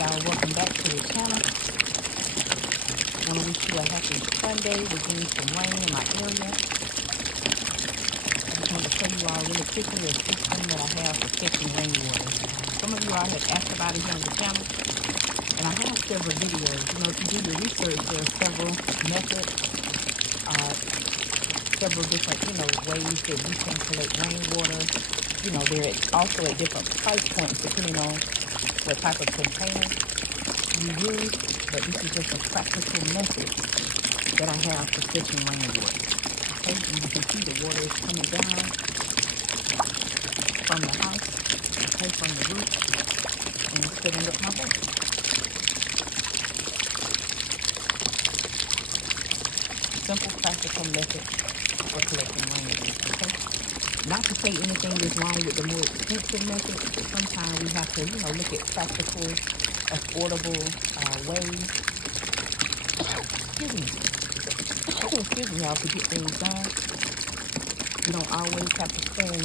y'all, welcome back to the channel. I want to wish you a happy Sunday. We're getting some rain in my area. I just want to show you all really quickly a system that I have for fetching rainwater. Some of you all have asked about it here on the channel, and I have several videos. You know, if you do your research, there are several methods, several different, ways that you can collect rainwater. You know, they're also at different price points depending on what type of container you use, but this is just a practical method that I have for fetching rainwater. Okay, and you can see the water is coming down from the house, okay, from the roof, and it's filling up my bucket. Simple, practical method for collecting rainwater, okay? Not to say anything is wrong with the more expensive method, but sometimes we have to, look at practical, affordable ways. Excuse me, y'all, to get things done. You don't always have to spend,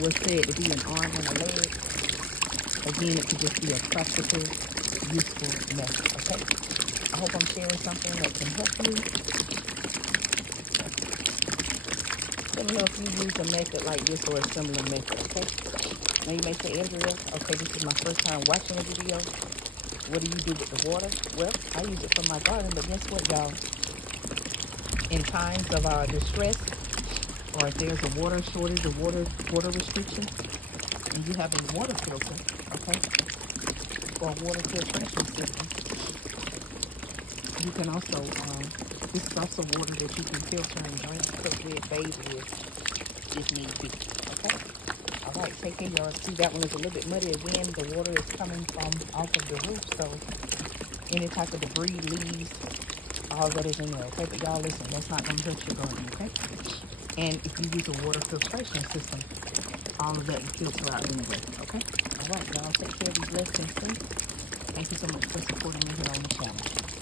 what's said to be an arm and a leg. Again, it could just be a practical, useful method, okay? I hope I'm sharing something that can help you. Let me know if you use a method like this or a similar method, okay? Now you may say, Andrea, okay, this is my first time watching a video. What do you do with the water? Well, I use it for my garden, but guess what, y'all? In times of distress, or if there's a water shortage or water restriction, and you have a water filter, okay, or a water filtration system, you can also, this is also water that you can filter and drink, cook with, bathe with, if need be, okay? All right, take care, y'all. See, that one is a little bit muddy again. The water is coming from off of the roof, so any type of debris, leaves, all that is in there, okay? But y'all, listen, that's not going to hurt your garden, okay? And if you use a water filtration system, all of that will filter out anyway, okay? All right, y'all, take care, be blessed and safe. Thank you so much for supporting me here on the channel.